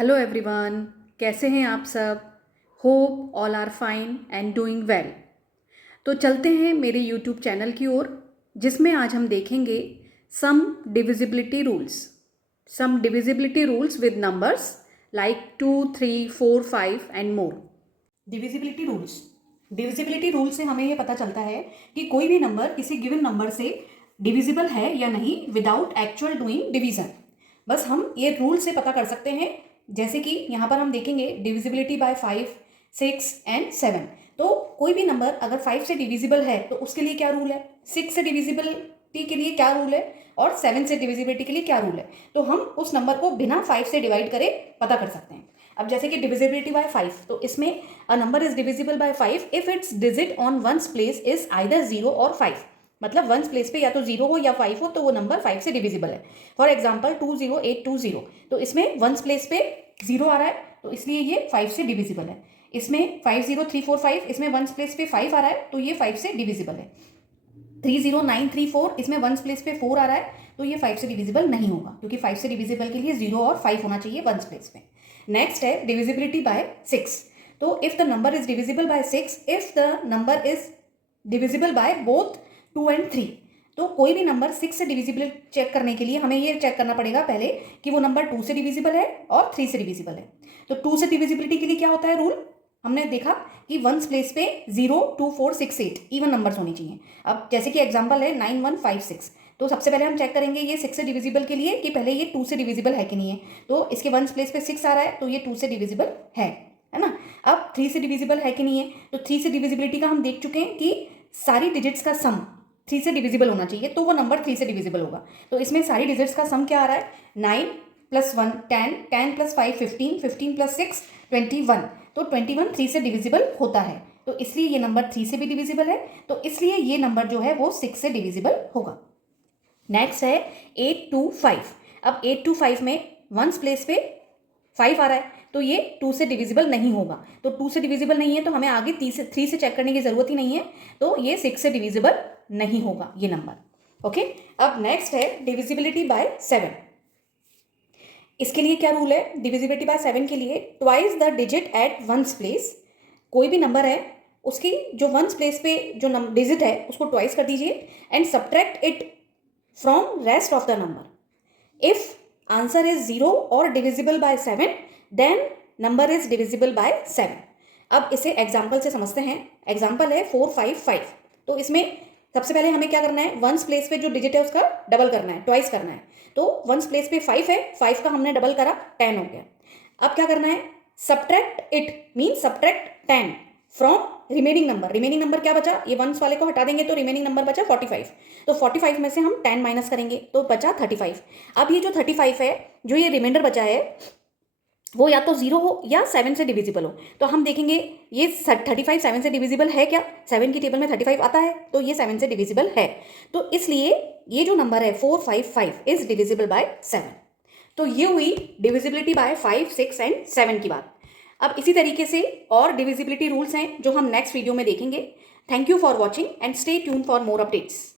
Hello everyone, कैसे हैं आप सब। Hope all are fine and doing well. तो चलते हैं मेरे यूट्यूब चैनल की ओर, जिसमें आज हम देखेंगे some divisibility rules with numbers like 2, 3, 4, 5 and more. Divisibility rule से हमें ये पता चलता है कि कोई भी नंबर किसी गिवन नंबर से डिविजिबल है या नहीं विदाउट एक्चुअल डूइंग डिवीजन। बस हम ये रूल से पता कर सकते हैं। जैसे कि यहाँ पर हम देखेंगे डिविजिबिलिटी बाय 5, 6 एंड 7। तो कोई भी नंबर अगर 5 से डिविजिबल है तो उसके लिए क्या रूल है, 6 से डिविजिबिलिटी के लिए क्या रूल है और 7 से डिविजिबिलिटी के लिए क्या रूल है। तो हम उस नंबर को बिना 5 से डिवाइड करे पता कर सकते हैं। अब जैसे कि डिविजिबिलिटी बाय 5, तो इसमें a number is divisible bye 5 if it's digit on ones place is either 0 और 5। मतलब वंस प्लेस पे या तो 0 हो या 5 हो तो वो नंबर 5 से डिविजिबल है। फॉर एग्जाम्पल 20820, तो इसमें वंस प्लेस पे 0 आ रहा है तो इसलिए ये 5 से डिविजिबल है। इसमें 50345, इसमें वंस प्लेस पे 5 आ रहा है तो ये 5 से डिविजिबल है। 30934, इसमें वंस प्लेस पे 4 आ रहा है तो ये 5 से डिविजिबल नहीं होगा, क्योंकि 5 से डिविजिबल के लिए 0 और 5 होना चाहिए वंस प्लेस पे। नेक्स्ट है डिविजिबिलिटी बाय 6। तो if the number is divisible bye 6 if the number is divisible by both 2 and 3। तो कोई भी नंबर 6 से डिविजिबल चेक करने के लिए हमें ये चेक करना पड़ेगा पहले कि वो नंबर 2 से डिविजिबल है और 3 से डिविजिबल है। तो 2 से डिविजिबिलिटी के लिए क्या होता है रूल, हमने देखा कि वंस प्लेस पे 0, 2, 4, 6, 8 इवन नंबर्स होनी चाहिए। अब जैसे कि एग्जांपल है 9156, तो सबसे पहले हम चेक करेंगे ये 6 से डिविजिबल के लिए कि पहले ये 2 से डिविजिबल है कि नहीं है। तो इसके वंस प्लेस पे 6 आ रहा है तो ये 2 से डिविजिबल है ना। अब 3 से डिविजिबल है कि नहीं है, तो 3 से डिविजिबिलिटी का हम देख चुके हैं कि सारी डिजिट्स का सम 3 से डिविजिबल होना चाहिए तो वो नंबर 3 से डिविजिबल होगा। तो इसमें सारी डिजिट्स का सम क्या आ रहा है, 9 + 1 10, 10 + 5 15, 15 + 6 21। तो 21 3 से डिविजिबल होता है, तो इसलिए ये नंबर 3 से भी डिविजिबल है, तो इसलिए ये नंबर जो है वो 6 से डिविजिबल होगा। नेक्स्ट है 825। अब 825 में वंस प्लेस पे 5 आ रहा है तो ये 2 से डिविजिबल नहीं होगा। तो 2 से डिविजिबल नहीं है तो हमें आगे 3 से चेक करने की जरूरत ही नहीं है, तो ये 6 से डिविजिबल नहीं होगा ये नंबर। ओके, अब नेक्स्ट है डिविजिबिलिटी बाय 7। इसके लिए क्या रूल है, डिविजिबिलिटी बाय 7 के लिए twice the digit at ones place. कोई भी नंबर है उसकी जो वंस प्लेस पे जो डिजिट है उसको ट्वाइस कर दीजिए and subtract it from rest of the number. If answer is 0 और divisible by 7 then number is divisible by 7। अब इसे एग्जाम्पल से समझते हैं। एग्जाम्पल है 455। तो इसमें सबसे पहले हमें क्या करना है, वंस प्लेस पे जो डिजिट है उसका डबल करना है, ट्वाइस करना है। तो वंस प्लेस पे 5 है, 5 का हमने डबल करा 10 हो गया। अब क्या करना है, subtract it mean subtract 10 from remaining number. Remaining number क्या बचा, ये वंस वाले को हटा देंगे तो रिमेनिंग नंबर बचा 45। तो 45 में से हम 10 माइनस करेंगे तो बचा 35। अब ये जो 35 है, जो ये रिमाइंडर बचा है वो या तो 0 हो या 7 से डिविजिबल हो। तो हम देखेंगे ये 35 7 से डिविजिबल है क्या, 7 की टेबल में 35 आता है तो ये 7 से डिविजिबल है। तो इसलिए ये जो नंबर है 455 इज डिविजिबल बाय 7। तो ये हुई डिविजिबिलिटी बाय 5, 6 एंड 7 की बात। अब इसी तरीके से और डिविजिबिलिटी रूल्स हैं जो हम नेक्स्ट वीडियो में देखेंगे। Thank you for watching and stay tune for more updates.